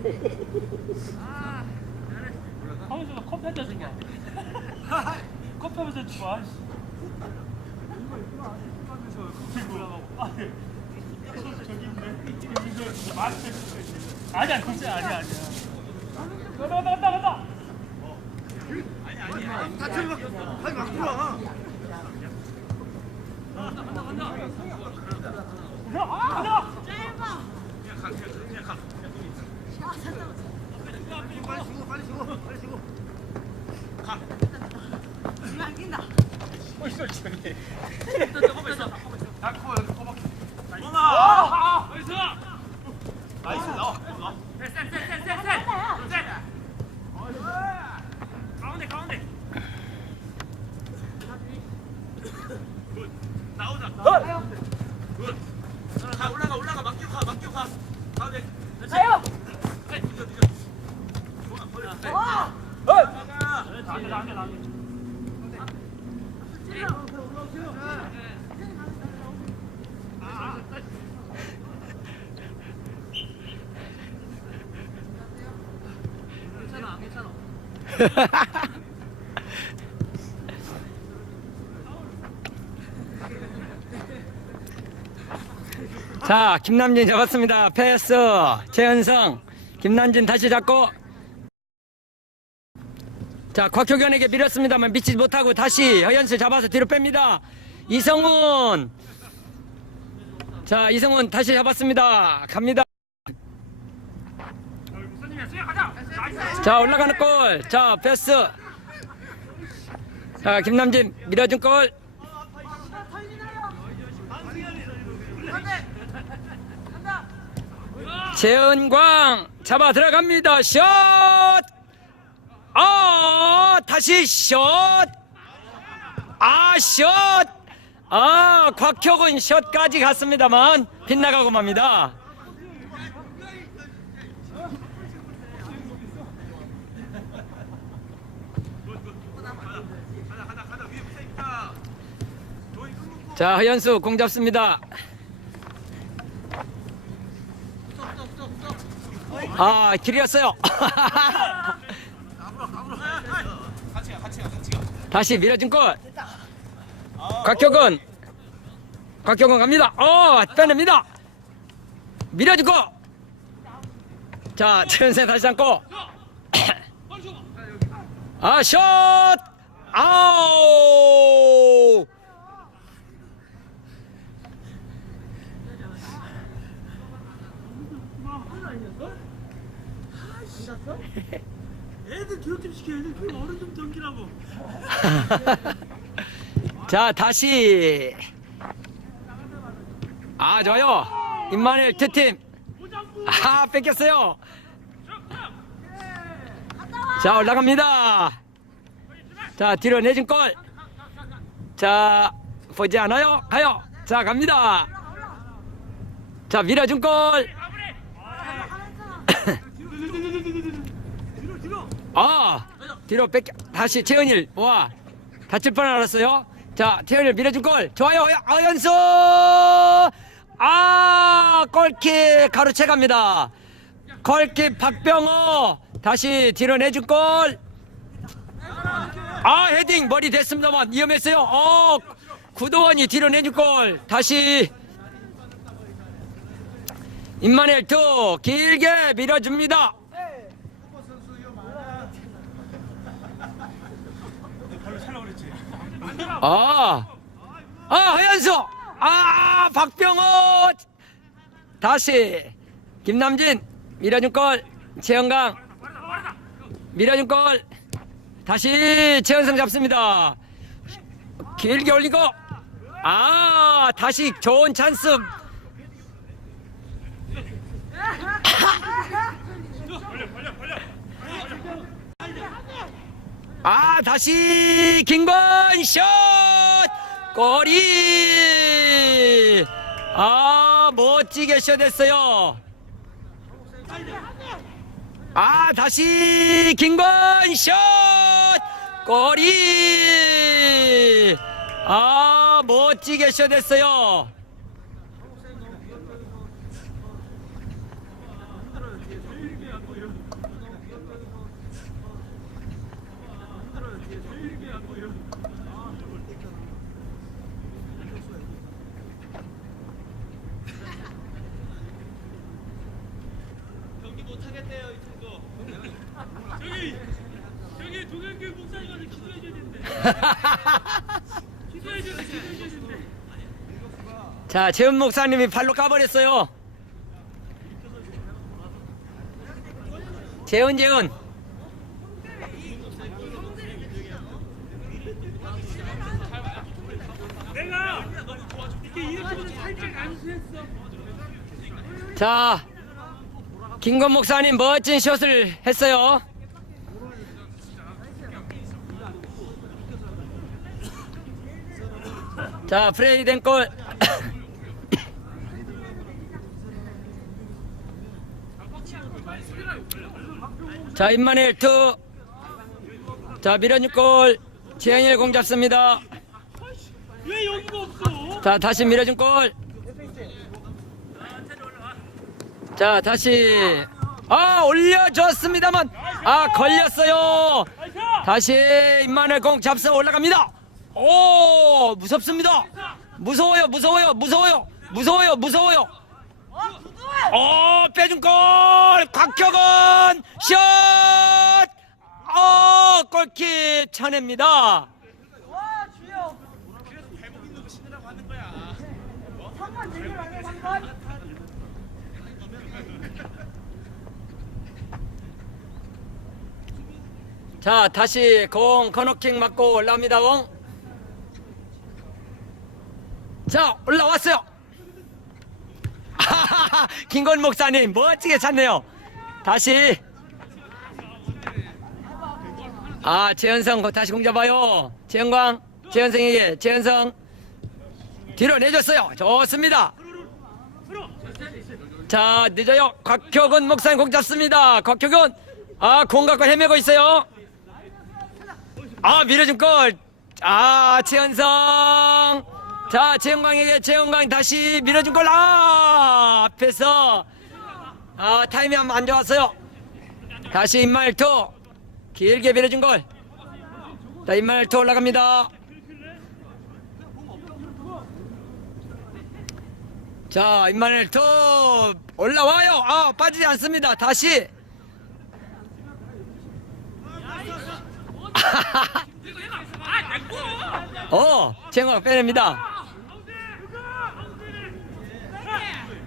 하면서 컵 한잔 준 거야. 컵 하면서 준 거야. 씨. 들고 올라가고. 아, 네. 저기 있네. 마스터. 아니야, 진짜 아니야, 아니야. 간다, 간다, 간다, 간다. 다쳐 막팔막 들어와. 야, 가자. 짧아. 빨리 쉬고 빨리 쉬고 빨리 쉬고. 지금 안 낀다. 엄마! 나이스! 나이스, 나와. 나와. 셋, 셋, 셋, 셋, 셋, 셋. 가운데, 가운데. 굿. 나오자. 굿. 가, 올라가, 올라가. 막기고 가, 막기고 가. 가운데. 그렇지. 네, 늦어, 늦어. 좋아, 벌려. 네. 와. 나가. 돼, 안 돼. 괜찮아, 괜찮아. 자, 김남진 잡았습니다. 패스. 최은성. 김남진 다시 잡고. 자, 곽효견에게 밀었습니다만 미치지 못하고 다시 허연수 잡아서 뒤로 뺍니다. 이성훈. 자, 이성훈 다시 잡았습니다. 갑니다. 자, 올라가는 골. 자, 패스. 자, 김남진 밀어준 골. 재은광 잡아 들어갑니다. 슛! 아, 다시 슛! 아, 슛! 아, 곽혁은 슛까지 갔습니다만 빗나가고 맙니다. 자, 허연수 공 잡습니다. 아, 길이었어요. 같이 가, 같이 가, 같이 가. 다시 밀어준 골. 곽혁은 곽혁은 갑니다. 어, 빼냅니다. 밀어준 골. 자, 최은세 다시 잡고. 아, 슛! 아우! 애들 교육 좀 시켜. 애들 교육 어른 좀 던기라고. 자, 다시. 아, 좋아요. 임마누엘 투팀. 아, 뺏겼어요. 자, 올라갑니다. 자, 뒤로 내준 골. 자, 보지 않아요? 가요. 자, 갑니다. 자, 밀어준 골. 아, 뒤로 뺏 다시 최은일 와 다칠 뻔 알았어요. 자, 최은일 밀어준 골 좋아요. 어연수 아 골킥 가로채 갑니다. 골킥 박병호 다시 뒤로 내준 골. 아 헤딩 머리 됐습니다만 위험했어요. 어 구도원이 뒤로 내준 골 다시 임마넬 투 길게 밀어줍니다. 아, 아, 허연수! 아, 박병호! 다시, 김남진, 밀어준 골, 최영강, 밀어준 골, 다시, 최현성 잡습니다. 길게 올리고, 아, 다시 좋은 찬스. 아 다시 김건 슛 골이 아 멋지게 슛했어요. 아 다시 김건 슛 골이 아 멋지게 슛했어요 경기 못 하겠대요 이 친구. 저기 저기 동현교 목사님한테 기도해 줘야 되는데. 기도해 줘야 돼. 기도해 줘야 되는데. 자 재훈 목사님이 발로 까버렸어요 재훈 재훈 내가 이렇게 살짝 안수했어. 자, 김건 목사님 멋진 샷을 했어요. 자, 프레이 된 골. 자, 임마넬 투. 자, 밀어준 골. 지현일 공 잡습니다. 자 다시 밀어준 골. 자 다시 아 올려줬습니다만 아 걸렸어요. 다시 임마늘 공 잡서 올라갑니다. 오 무섭습니다. 무서워요 무서워요 무서워요 무서워요 무서워요. 어 빼준 골 곽혁은 슛. 어 골킥 차냅니다. 자 다시 공 코너킥 맞고 올라옵니다 공. 자 올라왔어요. 김건 목사님 멋지게 찼네요. 다시. 아 최현성 거 다시 공 잡아요. 최현광 최현성에게 최현성. 뒤로 내줬어요. 좋습니다. 자 늦어요. 곽혁은 목사님 공 잡습니다. 곽혁은 아공 갖고 헤매고 있어요. 아 밀어준 골. 아 최현성. 자 최영광에게 최영광 다시 밀어준 골. 아 앞에서 아 타이밍 안 좋았어요. 다시 임말투 길게 밀어준 골. 자 임말투 올라갑니다. 자 임말투 올라와요. 아 빠지지 않습니다. 다시. 어, 최영광 빼냅니다.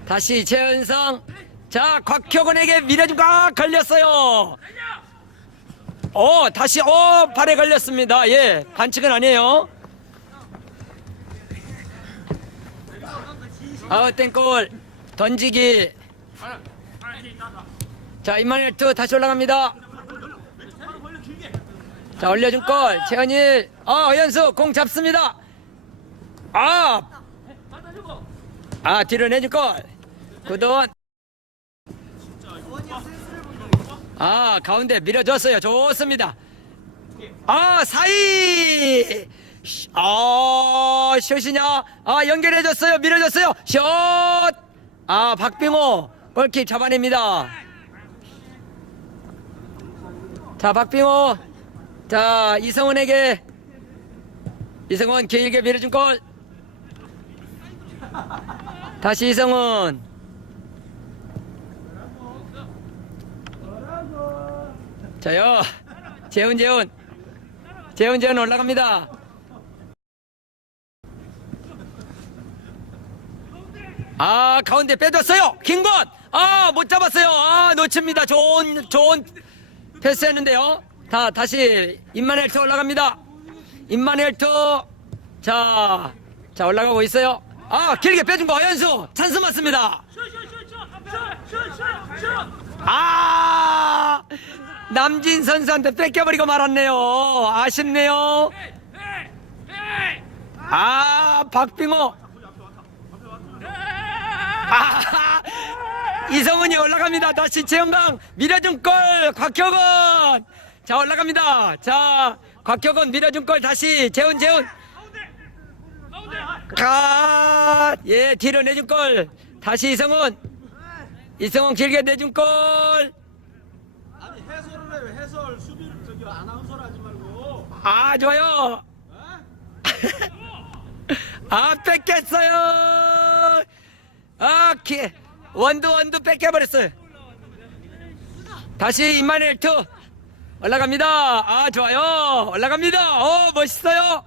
다시 최은성. 자, 거 아, 걸렸어요. 어, 다시 어 발에 걸렸습니다. 예, 반칙은 아니에요. 아웃 땡골 던지기. 자, 임마누엘 투 다시 올라갑니다. 자 올려준 골 최현일 어 허연수 공 잡습니다 아, 아 뒤로 내준 구 도원. 아, 가운데 밀어줬어요. 좋습니다. 아, 사이! 시- 아, 슛이냐? 아, 연결해줬어요. 밀어줬어요. 슛! 아, 박빙호. 골킥 잡아냅니다. 자, 박빙호. 자, 이성훈에게. 이성훈 길게 밀어준 골. 다시 이성훈. 자요. 재훈, 재훈. 재훈, 재훈 올라갑니다. 아, 가운데 빼줬어요. 김건. 아, 못 잡았어요. 아, 놓칩니다. 좋은, 좋은 패스 했는데요. 다, 다시, 임마넬트 올라갑니다. 임마넬트. 자, 자, 올라가고 있어요. 아, 길게 빼준 거, 허연수. 찬스 맞습니다. 아, 남진 선수한테 뺏겨버리고 말았네요. 아쉽네요. 아, 박빙호. 아, 이성훈이 올라갑니다. 다시 최영강 밀어준 골 곽혁은 자 올라갑니다. 자 곽혁은 밀어준 골 다시 재훈 재훈 가 예 뒤로 내준 골 다시 이성훈 이성훈 길게 내준 골 해 해설 수비를 저기 아나운서를 하지 말고 아 좋아요. 아 뺏겼어요. 아 기, 원두 원두 뺏겨버렸어요. 다시 임마누엘 투 올라갑니다. 아 좋아요. 올라갑니다. 어 멋있어요.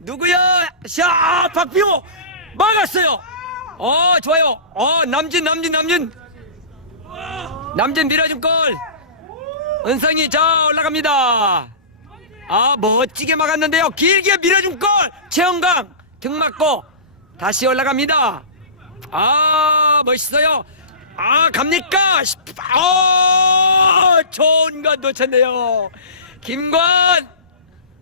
누구야? 샤 박비호 막았어요. 어 좋아요. 어 남진 남진 남진 남진 밀어준 골. 은성이 자 올라갑니다. 아 멋지게 막았는데요. 길게 밀어준 골! 최영강 등 맞고 다시 올라갑니다. 아 멋있어요. 아 갑니까? 아 좋은 건 놓쳤네요. 김관!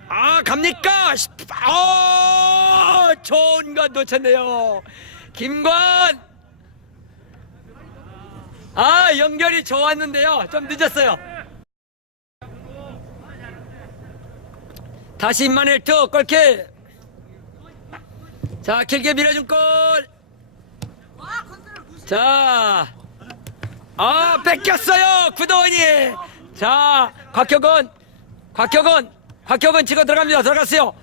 아 갑니까? 아 좋은 건 놓쳤네요. 김관! 아 연결이 좋았는데요. 좀 늦었어요 다시 임마누엘 투 골킥 자 길게 밀어준 골 자, 아 뺏겼어요 구도원이. 자, 곽혁은, 곽혁은, 곽혁은 치고 들어갑니다. 들어갔어요.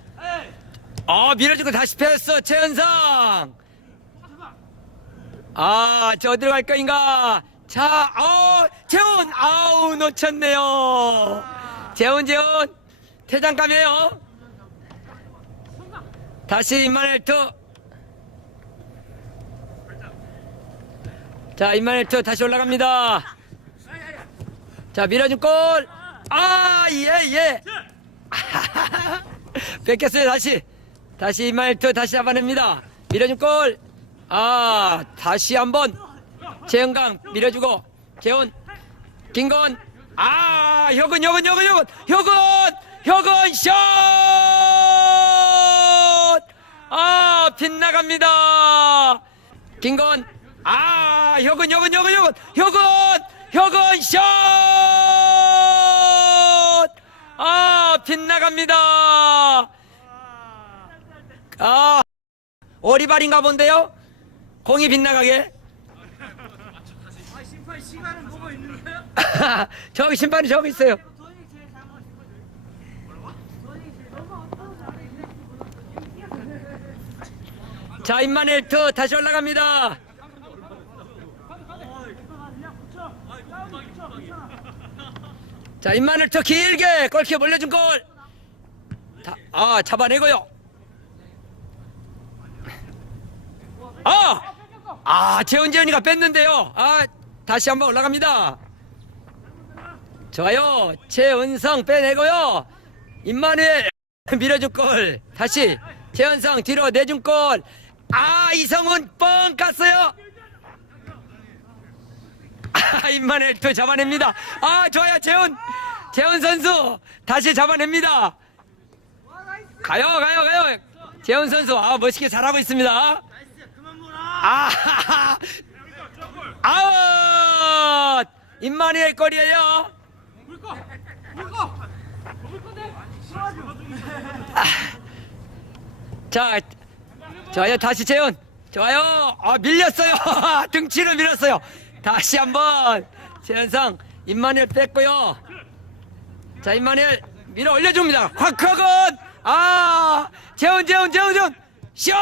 아 밀어주고 다시 패스 최은상. 아, 저 어디로 갈 거인가? 자, 어, 재훈, 아우 놓쳤네요. 재훈, 재훈, 퇴장감이에요. 다시 투. 자, 임마누엘 다시 올라갑니다. 자, 밀어준 골. 아, 예, 예. 뺏겼어요, 다시. 다시 임마누엘 다시 잡아냅니다. 밀어준 골. 아, 다시 한번. 재영강 밀어주고. 재훈. 김건. 아, 혁은, 혁은, 혁은, 혁은. 혁은! 혁은 샷! 아, 빗나갑니다. 김건. 아, 혁은, 혁은, 혁은, 혁은, 혁은, 혁은 샷! 아, 빗나갑니다. 아, 오리발인가 본데요? 공이 빗나가게. 아? 저기 심판이 저기 있어요. 자, 임마누엘 다시 올라갑니다. 자, 임마누엘 길게 골키에 몰려준 골. 다, 아, 잡아내고요. 아! 아, 재훈재훈이가 뺐는데요. 아, 다시 한번 올라갑니다. 좋아요. 최은성 빼내고요. 임마누엘 밀어준 골. 다시 최은성 뒤로 내준 골. 아, 이성훈 뻥 깠어요. 아, 임마누엘 또 잡아냅니다. 아, 좋아요. 재훈. 재훈 선수 다시 잡아냅니다. 가요, 가요, 가요. 재훈 선수 아, 멋있게 잘하고 있습니다. 아, 아웃! 임마누엘 골이에요. 아, 자, 좋아요. 다시 재훈. 좋아요. 아, 밀렸어요. 등치로 밀었어요. 다시 한번 재현상 임마누엘 뺐고요. 자, 임마누엘 밀어 올려줍니다. 곽혁은 아, 재훈, 재훈, 재훈, 재훈. 슛!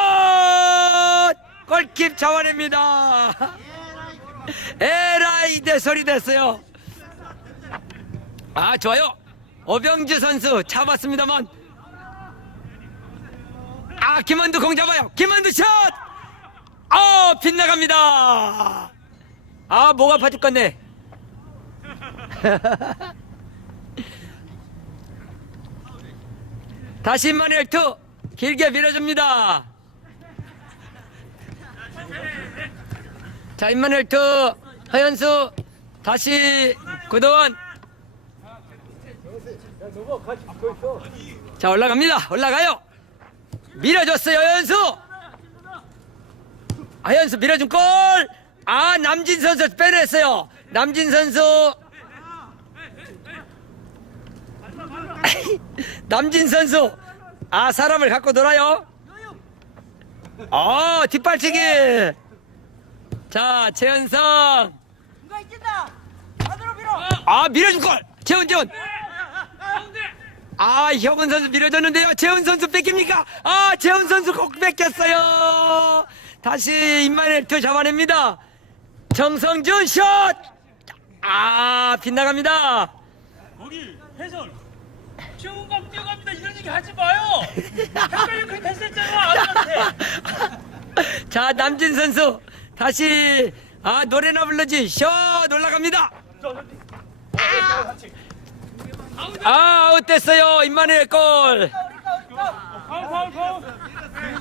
골킵 잡아냅니다. 에라이 대 소리 됐어요. 아, 좋아요. 오병주 선수 잡았습니다만. 아, 김원두 공 잡아요. 김원두 슛! 아, 빗나갑니다. 아, 목 아파 죽겠네. 다시 임마누엘 투 길게 밀어줍니다. 자 임마누엘 투 허현수 다시 구도원 자 올라갑니다. 올라가요. 밀어줬어요 허현수. 허현수 밀어준 골. 아 남진 선수 빼냈어요. 남진 선수 남진 선수 아 사람을 갖고 놀아요 아 뒷발치기 자 최현성 누가. 안으로 밀어. 아 밀어준 골 재훈 재훈 아 혁은 선수 밀어줬는데요. 재훈 선수 뺏깁니까? 아 재훈 선수 꼭 뺏겼어요. 다시 임마누엘 투 잡아냅니다. 정성준 슛아 빗나갑니다. 거기 해설. 최훈감 뛰어갑니다. 이런 얘기 하지 마요. 헷갈려 그 패스했잖아 아들한테. 자 남진 선수. 다시 아 노래나 불러지. 슛! 올라갑니다. 아 아웃됐어요 임마누엘 골.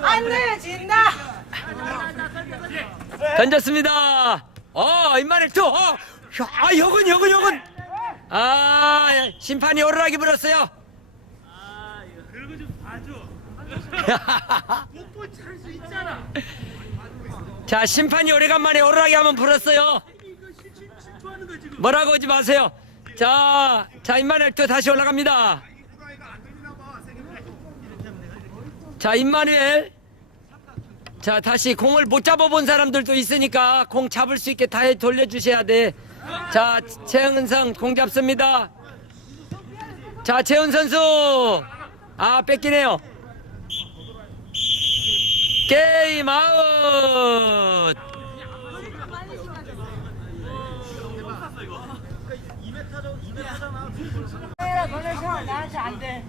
안 내진다. 던졌습니다 어 임마누엘 투어 아 혁은 혁은 혁은 아 심판이 오르락이 불었어요 그런 거좀 봐줘. 목볼 찰수 있잖아. 자 심판이 오래간만에 오르락이 한번 불었어요. 뭐라고 하지 마세요 자, 자 임마누엘 투 다시 올라갑니다. 자 임마누엘 자 다시 공을 못 잡아본 사람들도 있으니까 공 잡을 수 있게 다해 돌려주셔야 돼 자 최은성 공 잡습니다. 자 최은 선수. 아 뺏기네요. 게임 아웃 너네 형 나한테 안 돼.